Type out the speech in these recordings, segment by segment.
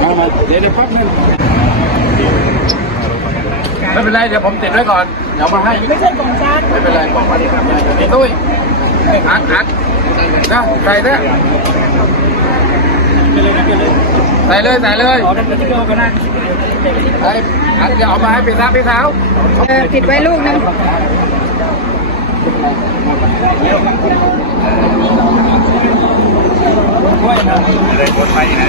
เอามาเดี๋ยวเดี๋ยวพักนึงไม่เป็นไรเดี๋ยวผมติดไว้ก่อนเดี๋ยวมาให้ไม่ใช่ของฉันไม่เป็นไรบอกมาดิครับไอ้ตุ้ยอัดอัดนะใส่เนี่ยใส่เลยใส่เลยขอได้เป็นที่เราก็ได้ไอ้อัดอย่าเอามาให้เป็นน้ำเป็นขาวเออผิดไว้ลูกนึง เลยคนไปนะ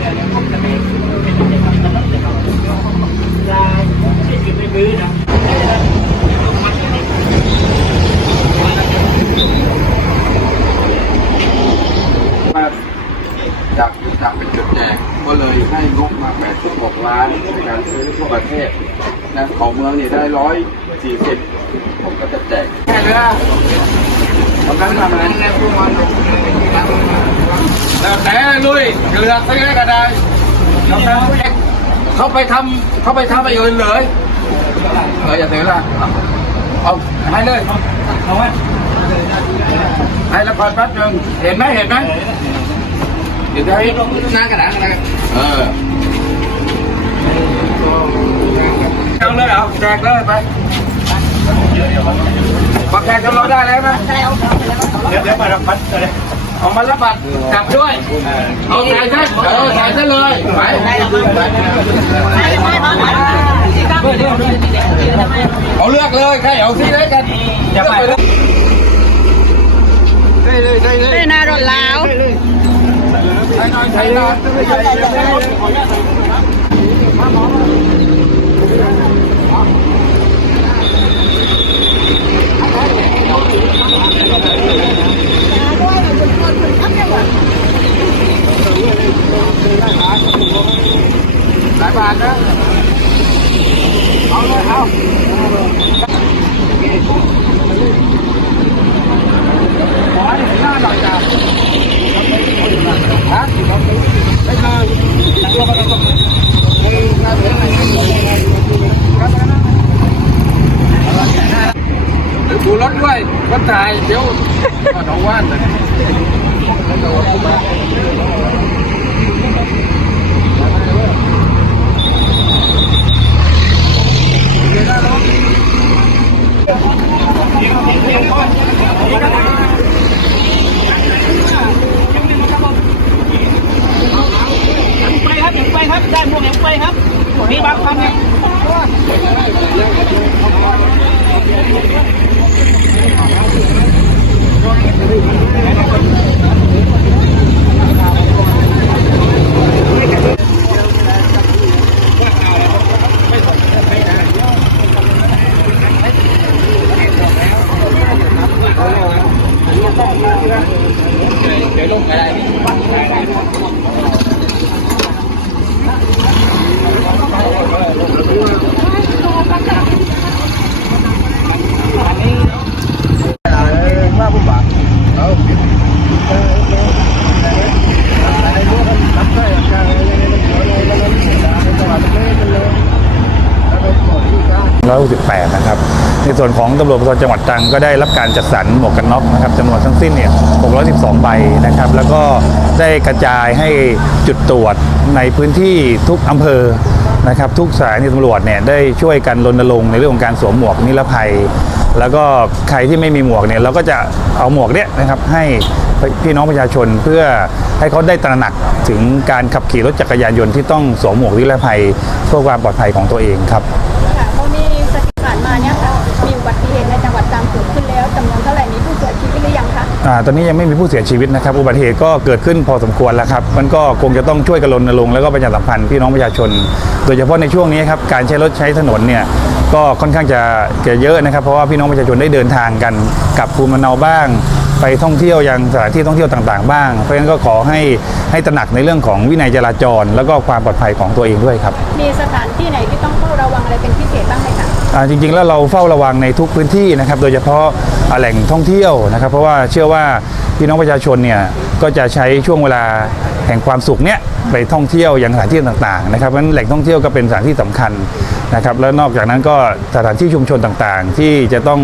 มาจากจากเป็นจุดแจกก็เลยให้งบมา 86 ล้านในการซื้อทั่วประเทศนะของเมืองนี่ได้ร้อยสี่สิบผมก็จะแจกแค่เรือทำนั้นทำนั้น แล้วพวกมันแล้วแต่ลุยเรือซื้อก็ได้เขาไปทำเขาไปทำไปอื่นเลยเอออย่าเสียละเอาให้เลยเอาไว้ให้ละครแป๊บนึงเห็นไหมเห็นไหมเดี๋ยวจะให้หน้ากระดาษอะเออเอาเลยเอาแจกเลยไป บักแขกจำเราได้แล้วนะเดี๋ยวเดี๋ยวมารับบัตรเลยเอามารับบัตรจับด้วยเอาใส่ซะเออใส่ซะเลยไปเอาเลือกเลยใครเอาที่ได้กันจะไปเลยได้เลยได้เลยได้นารถลาวใช้หน่อยใช้หน่อยหลายบาทนะเอาเลยเอาขอให้เห็นหน้าหน่อยจ้ะฮะไม่เคยตัวประกันไอ้หน้าเสียงอะไรหรือ ดูรถด้วยรถถ่ายเดี๋ยวก็ต้องว่านเลยไปครับไปครับได้หมวกไปครับมีบางคำเนี่ย เดี๋ยวลงไปได้ 168นะครับ ในส่วนของตำรวจภูธรจังหวัดตรังก็ได้รับการจัดสรรหมวกกันน็อกนะครับจำนวนทั้งสิ้นเนี่ย 612 ใบนะครับ แล้วก็ได้กระจายให้จุดตรวจในพื้นที่ทุกอำเภอนะครับ ทุกสถานีตำรวจเนี่ยได้ช่วยกันรณรงค์ในเรื่องของการสวมหมวกนิรภัย แล้วก็ใครที่ไม่มีหมวกเนี่ยเราก็จะเอาหมวกเนี่ยนะครับให้พี่น้องประชาชนเพื่อให้เขาได้ตระหนักถึงการขับขี่รถจักรยานยนต์ที่ต้องสวมหมวกนิรภัยเพื่อความปลอดภัยของตัวเองครับค่ะเพราะมีสถิติผ่านมาเนี่ยค่ะมีอุบัติเหตุในจังหวัดตรังเกิดขึ้นแล้วจำนวนเท่าไหร่มีผู้เสียชีวิตหรือยังคะอาตอนนี้ยังไม่มีผู้เสียชีวิตนะครับ อุบัติเหตุก็เกิดขึ้นพอสมควรแล้วครับมันก็คงจะต้องช่วยกันรณรงค์แล้วก็ประชาสัมพันธ์พี่น้องประชาชน โดยเฉพาะในช่วงนี้ครับการใช้รถใช้ถนนเนี่ย ก็ค่อนข้างจะจะเยอะนะครับ เพราะว่าพี่น้องประชาชนได้เดินทางกันกลับภูมิลำเนาบ้าง ไปท่องเที่ยวยังสถานที่ท่องเที่ยวต่างๆ บ้าง เพราะฉะนั้นก็ขอให้ให้ตระหนักในเรื่องของวินัยจราจร แล้วก็ความปลอดภัยของตัวเองด้วยครับ มีสถานที่ไหนที่ต้องเฝ้าระวังอะไรเป็นพิเศษบ้างไหมคะ อ่าจริงๆแล้วเราเฝ้าระวังในทุกพื้นที่นะครับ โดยเฉพาะอ่าแหล่งท่องเที่ยวนะครับ เพราะว่าเชื่อว่า พี่น้องประชาชนเนี่ยก็จะใช้ช่วงเวลาแห่งความสุขเนี่ยไปท่องเที่ยวอย่างสถานที่ต่างๆนะครับเพราะฉะนั้นแหล่งท่องเที่ยวก็เป็นสถานที่สำคัญนะครับแล้วนอกจากนั้นก็สถานที่ชุมชนต่างๆ ที่จะต้อง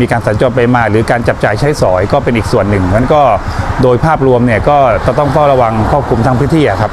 มีการสัญจรไปมา หรือการจับจ่ายใช้สอยก็เป็นอีกส่วนหนึ่งนั้นก็โดยภาพรวมเนี่ยก็จะต้องเฝ้าระวังครอบคลุมทั้งพื้นที่ครับ